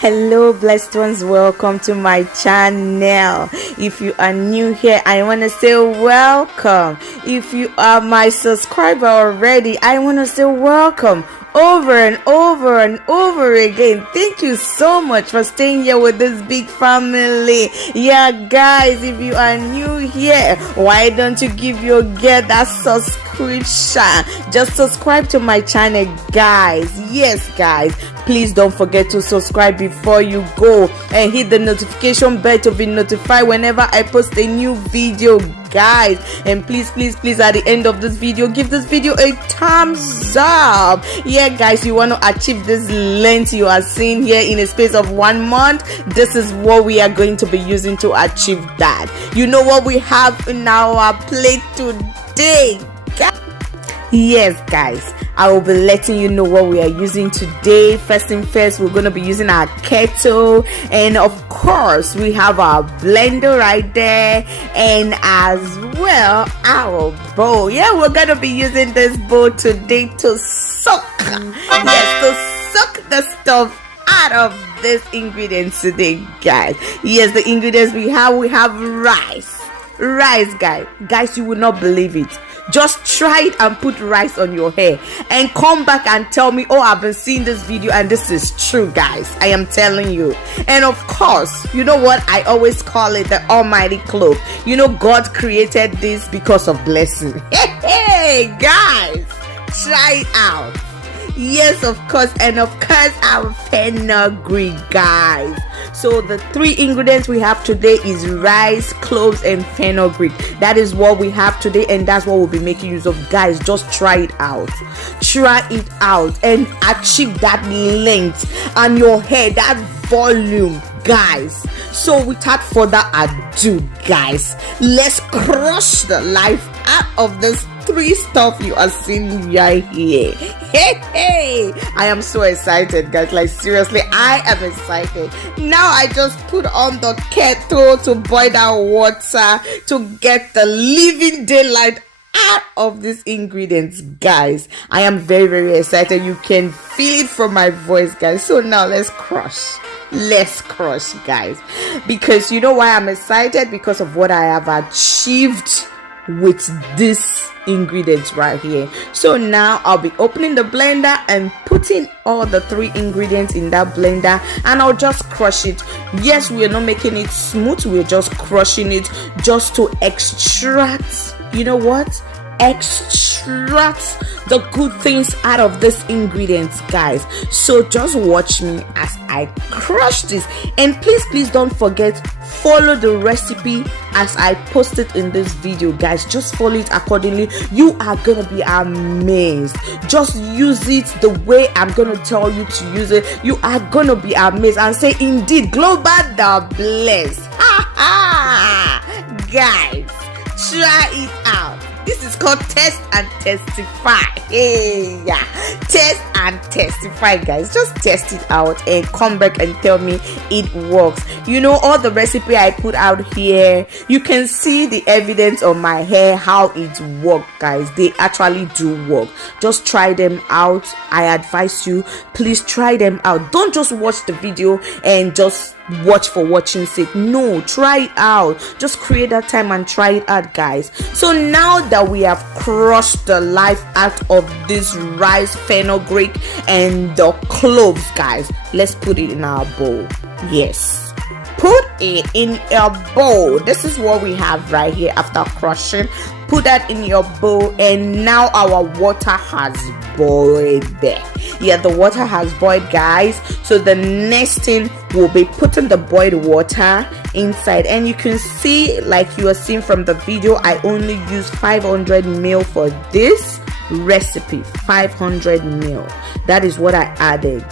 Hello blessed ones, welcome to my channel. If you are new here, I want to say welcome. If you are my subscriber already, I want to say welcome over and over and over again. Thank you so much for staying here with this big family. Yeah guys, if you are new here, why don't you give your girl that subscription? Just subscribe to my channel guys. Yes guys, please don't forget to subscribe before you go and hit the notification bell to be notified whenever I post a new video guys. And please at the end of this video, give this video a thumbs up. Yeah guys, you want to achieve this length you are seeing here in a space of 1 month. This is what we are going to be using to achieve that. You know what we have in our plate today guys? Yes guys, I will be letting you know what we are using today. First thing first, we're going to be using our kettle, and of course we have our blender right there, and as well our bowl. Yeah, we're going to be using this bowl today to soak, yes, to soak the stuff out of this ingredients today guys. Yes, the ingredients we have rice guys, you will not believe it. Just try it and put rice on your hair and come back and tell me, oh, I've been seeing this video and this is true guys. I am telling you. And of course, you know what I always call it, the almighty clove. You know, God created this because of blessing. Hey guys, try it out. Yes, of course, and of course our fenugreek guys. So the 3 ingredients we have today is rice, cloves, and fenugreek. That is what we have today, and that's what we'll be making use of guys. Just try it out and achieve that length and your hair, that volume guys. So without further ado guys, let's crush the life out of this 3 stuff you are seeing right here. Hey, I am so excited guys, like seriously, I am excited. Now I just put on the kettle to boil that water to get the living daylight out of these ingredients guys. I am very excited. You can feel it from my voice guys. So now let's crush guys, because you know why I'm excited? Because of what I have achieved with this ingredients right here. So now I'll be opening the blender and putting all the 3 ingredients in that blender, and I'll just crush it. Yes, we're not making it smooth, we're just crushing it just to extract, you know what, extract the good things out of this ingredients guys. So just watch me as I crush this, and please don't forget, follow the recipe as I post it in this video guys. Just follow it accordingly. You are gonna be amazed. Just use it the way I'm gonna tell you to use it. You are gonna be amazed and say, indeed, global the bless. Guys, try it out. This is called test and testify. Hey, yeah, test and testify guys. Just test it out and come back and tell me it works. You know, all the recipe I put out here, you can see the evidence on my hair how it works guys. They actually do work. Just try them out. I advise you, please try them out. Don't just watch the video and just watch for watching sake. No, try it out. Just create that time and try it out guys. So now that we have crushed the life out of this rice, fenugreek, and the cloves guys, let's put it in our bowl. Yes, put it in a bowl. This is what we have right here after crushing. Put that in your bowl, and now our water has boiled there. Yeah, the water has boiled guys. So the next thing will be putting the boiled water inside, and you can see, like you are seeing from the video, I only use 500 ml for this recipe. 500 ml, that is what I added.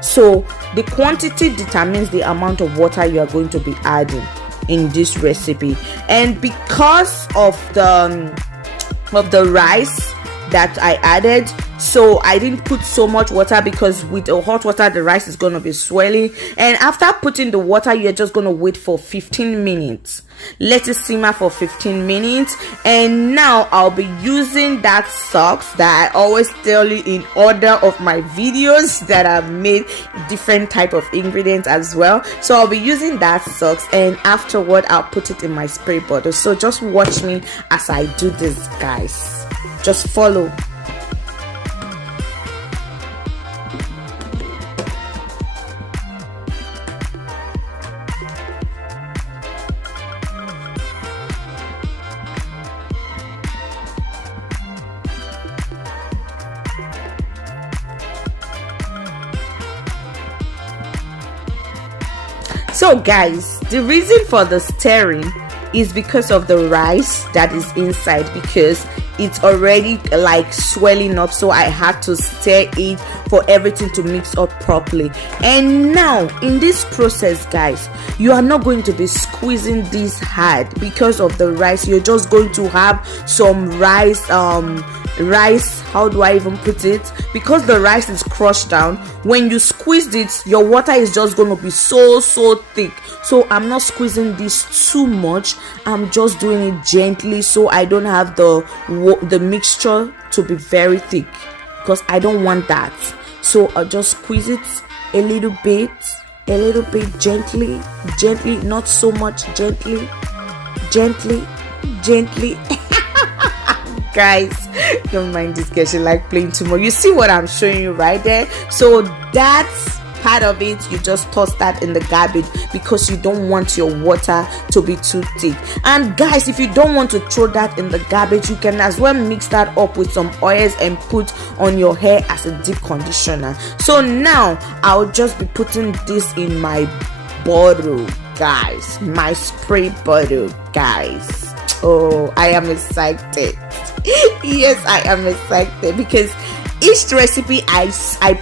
So the quantity determines the amount of water you are going to be adding in this recipe. And because of the rice that I added, so I didn't put so much water, because with the hot water the rice is going to be swelling. And after putting the water, you're just going to wait for 15 minutes. Let it simmer for 15 minutes. And now I'll be using that socks that I always tell you in order of my videos that I've made different type of ingredients as well. So I'll be using that socks, and afterward I'll put it in my spray bottle. So just watch me as I do this, guys. Just follow. So guys, the reason for the stirring is because of the rice that is inside, because it's already like swelling up, so I had to stir it for everything to mix up properly. And now in this process, guys, you are not going to be squeezing this hard because of the rice. You're just going to have some rice, how do I even put it, because the rice is crushed down. When you squeeze it, your water is just going to be so thick. So I'm not squeezing this too much, I'm just doing it gently, so I don't have the mixture to be very thick, because I don't want that. So I'll just squeeze it a little bit gently, not so much, gently. Guys, don't mind this girl, she like playing too much. You see what I'm showing you right there? So that's part of it. You just toss that in the garbage because you don't want your water to be too thick. And guys, if you don't want to throw that in the garbage, you can as well mix that up with some oils and put on your hair as a deep conditioner. So now I'll just be putting this in my bottle, guys, my spray bottle, guys. Oh, I am excited. Yes, I am excited because each recipe I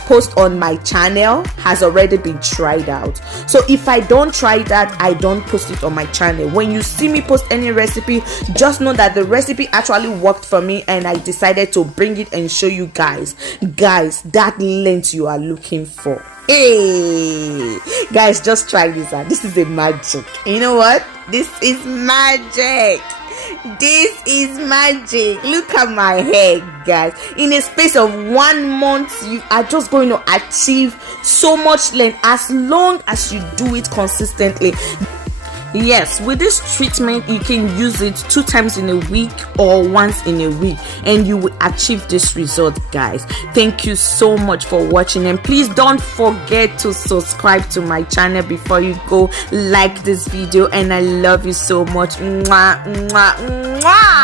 post on my channel has already been tried out. So if I don't try that, I don't post it on my channel. When you see me post any recipe, just know that the recipe actually worked for me and I decided to bring it and show you guys. Guys, that length you are looking for. Hey guys, just try this out. This is a magic. You know what? This is magic. This is magic. Look at my hair, guys. In a space of 1 month, you are just going to achieve so much length as long as you do it consistently. Yes, with this treatment you can use it 2 times in a week or once in a week and you will achieve this result, guys. Thank you so much for watching, and please don't forget to subscribe to my channel before you go. Like this video, and I love you so much. Mwah, mwah, mwah.